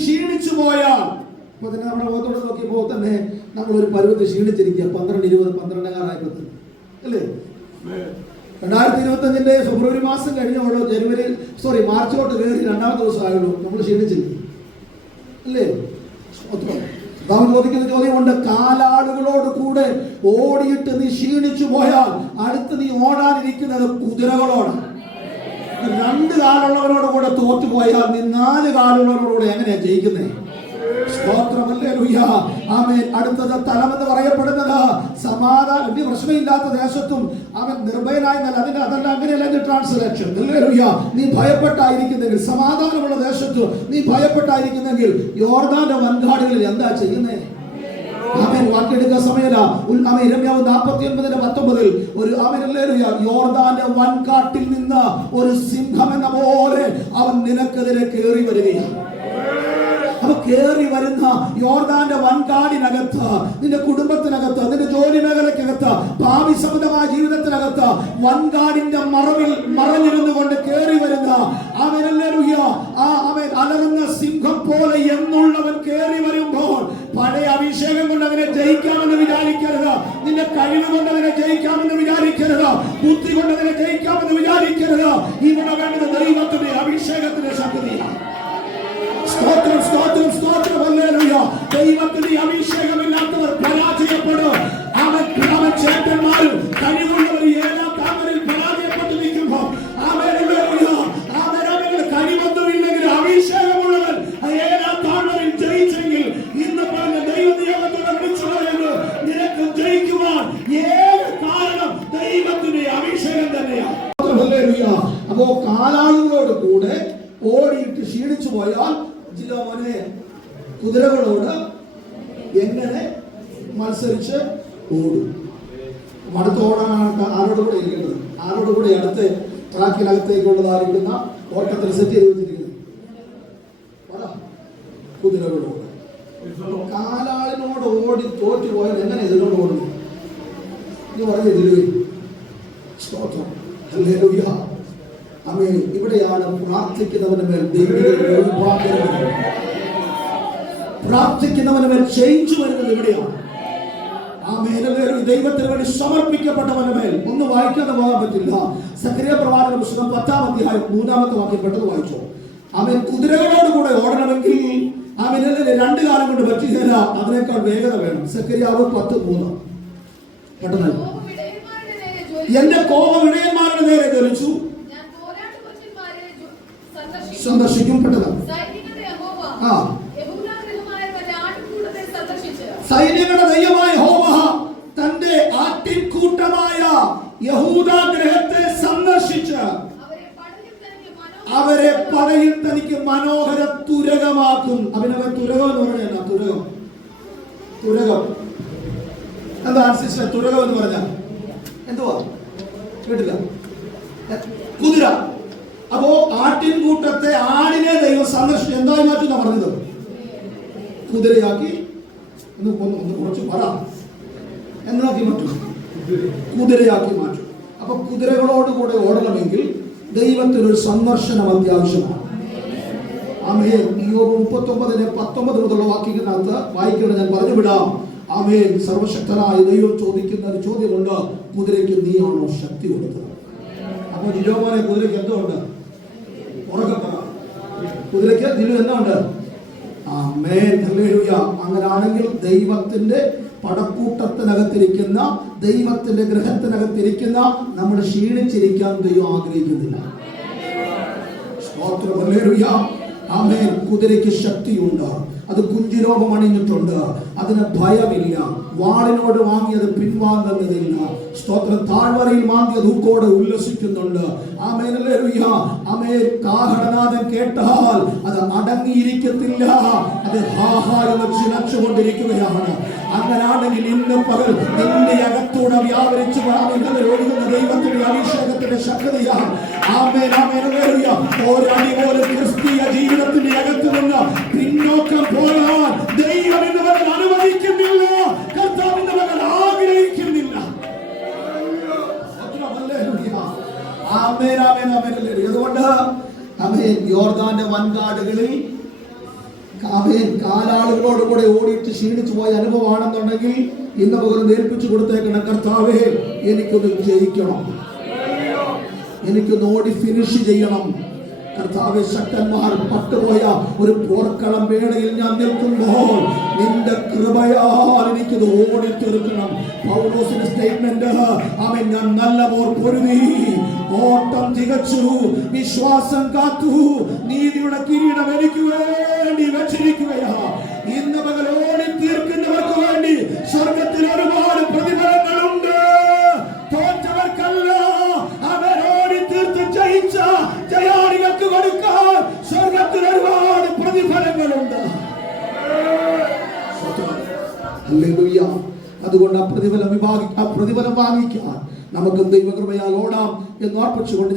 ക്ഷീണിച്ചു പോയാൽ. അപ്പൊ തന്നെ നമ്മുടെ മുഖത്തോടെ നോക്കിയപ്പോൾ തന്നെ നമ്മൾ ഒരു പരുവത്തിൽ ക്ഷീണിച്ചിരിക്കുക. പന്ത്രണ്ട് ഇരുപത് പന്ത്രണ്ടേകാലായപ്പോൾ. തന്നെ അല്ലേ രണ്ടായിരത്തി ഇരുപത്തഞ്ചിന്റെ ഫെബ്രുവരി മാസം കഴിഞ്ഞോളൂ ജനുവരി സോറി മാർച്ച് തൊട്ട് കയറി രണ്ടാമത്തെ ദിവസം ആയുള്ളൂ നമ്മൾ ക്ഷീണിച്ചില്ല അല്ലേ. നാം ചോദിക്കുന്ന ചോദ്യമുണ്ട് കാലാളുകളോട് കൂടെ ഓടിയിട്ട് നീ ക്ഷീണിച്ചു പോയാൽ അടുത്ത് നീ ഓടാനിരിക്കുന്നത് കുതിരകളോട് രണ്ട് കാലുള്ളവരോട് കൂടെ തോറ്റുപോയാൽ നീ നാല് കാലുള്ളവരോട് കൂടെ എങ്ങനെയാ ജയിക്കുന്നത് ആമേൻ. അടുത്തത് തലമെന്ന് പറയപ്പെടുന്നത് സമാധാന വലിയ പ്രശ്നമില്ലാത്ത ദേശത്തും അവൻ നിർഭയനായി നല്ല അതിന്റെ അതല്ല അങ്ങനെയല്ല ട്രാൻസ്ലേഷൻ നീ ഭയപ്പെട്ടായിരിക്കുന്നെങ്കിൽ സമാധാനമുള്ള ദേശത്ത് നീ ഭയപ്പെട്ടായിരിക്കുന്നെങ്കിൽ യോർദാന്റെ വൻകാടുകളിൽ എന്താ ചെയ്യുന്നേ? ആമേൻ. വാക്കെടുക്കുന്ന സമയല ആമേൻ. ഇരമ്യാവ് നാൽപ്പത്തി ഒൻപതിന്റെ പത്തൊമ്പതിൽ ഒരു ആമേൻ ഹല്ലേലൂയ യോർദാന്റെ വൻകാട്ടിൽ നിന്ന് ഒരു സിംഹം എന്ന പോലെ അവൻ നിനക്കെതിരെ കയറി വരികയാണ്. അപ്പൊ കേറി വരുന്ന യോർദാന്റെ വൻകാടിനകത്ത് നിന്റെ കുടുംബത്തിനകത്ത് നിന്റെ ജോലി മേഖലക്കകത്ത് ഭാവി സംബന്ധമായ ജീവിതത്തിനകത്ത് വൻകാടിന്റെ മറവിൽ മറഞ്ഞിരുന്നു കൊണ്ട് കേറി വരുന്ന അവനല്ലേ ആ അവൻ അലറുന്ന സിംഹം പോലെ എന്നുള്ളവൻ കേറി കഴിവ് കൊണ്ട് അവനെ ജയിക്കാമെന്ന് വിചാരിക്കരുത്. ബുദ്ധി കുതിരകളോട് എങ്ങനെ മത്സരിച്ച് ഓടും? മടുത്ത് ഓടാനാണ് ആരോട് കൂടെ ഇരിക്കുന്നത് ആരോട് കൂടെ അടുത്ത് ട്രാക്കിനകത്തേക്കുള്ളതായിരിക്കുന്ന ഓട്ടത്തിൽ സെറ്റ് ചെയ്ത് വെച്ചിരിക്കുന്നത്? കുതിരകളോട്. കാലാളിനോട് ഓടി തോറ്റു പോയാൽ എങ്ങനെ ഇതിനോട് ഓടുന്നു? ഇത് പറഞ്ഞു ഇതിലേ സ്തോത്രം. അമ്മേ ഇവിടെയാണ് പ്രാർത്ഥിക്കുന്നവന്റെ മേൽ ദൈവിക മേൽ ചേഞ്ച് വരുന്നത് ഇവിടെയാണ്. ആ ഹല്ലേലൂയ. ദൈവത്തിന് വേണ്ടി സമർപ്പിക്കപ്പെട്ടവന്റെ മേൽ ഒന്ന് വായിക്കാതെ പോകാൻ പറ്റില്ല. സക്രിയ പ്രവാചക പുസ്തകം പത്താം അധ്യായം മൂന്നാമത്തെ വാക്യം പെട്ടെന്ന് വായിച്ചു. അവൻ കുതിരകളോട് കൂടെ ഓടണമെങ്കിൽ അവനെ രണ്ടു കാലം കൊണ്ട് പറ്റുകയില്ല അതിനേക്കാൾ വേഗത വേണം. സക്രിയാവ് പത്ത് മൂന്ന്. പെട്ടെന്ന്. എന്റെ കോപം ഇടയന്മാരുടെ നേരെ ജ്വലിച്ചു. സന്ദർശിക്കും. പെട്ടെന്ന്. ആ. യഹൂദാഗ്രഹത്തെ സന്ദർശിച്ച് അവരെ പടയിൽ തനിക്ക് മനോഹര തുരകമാക്കും. അവനവൻ തുരകം എന്ന് പറഞ്ഞ തുരകം. തുരകം. എന്താണ് സിസ്റ്റർ തുരകം എന്ന് പറഞ്ഞ എന്തുവാ? കേട്ടില്ല. കുതിര. അപ്പോ ആട്ടിൻകൂട്ടത്തെ ആടിനെ ദൈവം സന്ദർശിച്ചു. എന്തായി മാറ്റുന്ന പറഞ്ഞത്? കുതിരയാക്കി. ഒന്ന് ഒന്ന് കുറച്ച് പറ. എന്നാക്കി മാറ്റും കുതിരയാക്കി മാറ്റും. അപ്പൊ കുതിരകളോട് കൂടെ ഓടണമെങ്കിൽ ദൈവത്തിനൊരു സന്ദർശനം അത്യാവശ്യമാണ്. ആമേൻ. ഇയോബ് മുപ്പത്തൊമ്പതിന് പത്തൊമ്പത് മുതലുള്ള വാക്യത്തിനകത്ത് വായിക്കണം ഞാൻ പറഞ്ഞു വിടാം ആമേൻ. സർവശക്തനായ ദൈവം ചോദിക്കുന്ന ഒരു ചോദ്യമുണ്ട്. കുതിരയ്ക്ക് നീയാണോ ശക്തി കൊടുത്തത്? അപ്പോൾ ജിജോമാനെ കുതിരയ്ക്ക് എന്തുണ്ട് ഉറക്കപ്പെടാം കുതിരയ്ക്ക് നിലു ഹല്ലേലൂയ അങ്ങനാണെങ്കിൽ ദൈവത്തിന്റെ പടക്കൂട്ടത്തിനകത്തിരിക്കുന്ന ദൈവത്തിന്റെ ഗ്രഹത്തിനകത്തിരിക്കുന്ന നമ്മൾ ക്ഷീണിച്ചിരിക്കാൻ ദൈവം ആഗ്രഹിക്കുന്നില്ല. സ്തോത്രം. ആമേൻ കുതിരയ്ക്ക് ശക്തിയുണ്ട്. അത് കുഞ്ചിരോഗം അണിഞ്ഞിട്ടുണ്ട് അതിന് ഭയമില്ല. വാളിനോട് വാങ്ങിയത് പിൻവാങ്ങുന്നതില്ല. സ്തോത്ര താഴ്വരയിൽ വാങ്ങിയത് ഊക്കോടെ ഉല്ലസിക്കുന്നുണ്ട്. കാഹളനാഥൻ കേട്ടാൽ അത് അടങ്ങിയിരിക്കത്തില്ല. അത് ഹാഹാരം ചിലച്ചുകൊണ്ടിരിക്കുകയാണ് അങ്ങനാണെങ്കിൽ ഇന്ന് പകൽ നിന്റെ അകത്തൂടെ വ്യാപരിച്ചു ആമേൻ ഒഴുകുന്ന ദൈവത്തിന്റെ അഭിഷേകത്തിന്റെ ശക്തിയാണ് ആമേൻ ആമേൻ പോലെ ക്രിസ്തീയ ജീവിതത്തിന്റെ അകത്ത് നിന്ന് പിന്നോക്കം പോകാൻ ദൈവം എന്ന് പകൽ അനുവദിക്കുന്നില്ല കർത്താവ് ഇന്ന് പകൽ ആഗ്രഹിക്കുന്നില്ല. ആമേൻ ആമേൻ ആമേൻ. അതുകൊണ്ട് ആമേൻ യോർദാന്റെ വൻകാടുകളിൽ ആമേൻ കാലാളുകളോട് കൂടെ ഓടിയിട്ട് ക്ഷീണിച്ചു പോയ അനുഭവമാണെന്നുണ്ടെങ്കിൽ ഇന്ന് പകരം ഏൽപ്പിച്ചു കൊടുത്തേക്കണം കർത്താവേ എനിക്കൊന്ന് ജയിക്കണം. എനിക്കൊന്ന് ഓടി ഫിനിഷ് ചെയ്യണം. കർത്താവെ ശക്തന്മാർ പട്ടുപോയ ഒരു പോർക്കളം വേളയിൽ ഞാൻ നിൽക്കുമ്പോൾ നിന്റെ കൃപയാൽ എനിക്കത് ഓടി തീർക്കണം പൗലോസിന്റെ സ്റ്റേറ്റ്മെന്റ് അവൻ ഞാൻ നല്ല പോർ പൊരുതി. ഓട്ടം തികച്ചു. വിശ്വാസം കാത്തു. നീതിയുടെ കിരീടം എനിക്ക് വേണ്ടി വെച്ചിരിക്കുകയാ ഇന്ന് പകലോടി തീർക്കുന്നവർക്ക് വേണ്ടി സ്വർഗത്തിൽ ഒരുപാട് പ്രതിഫലങ്ങളുണ്ട്. തോറ്റവർക്കല്ല അവരോടി തീർത്ത് ജയിച്ച ജയാളികൾക്ക് കൊടുക്കാൻ സ്വർഗത്തിൽ ഒരുപാട് പ്രതിഫലങ്ങളുണ്ട്. അതുകൊണ്ട് ആ പ്രതിഫലം വിഭാഗി ആ പ്രതിഫലം വാങ്ങിക്കാൻ നമുക്ക് ദൈവകൃപയാൽ ഓടാം എന്ന് ഓർപ്പിച്ചുകൊണ്ട്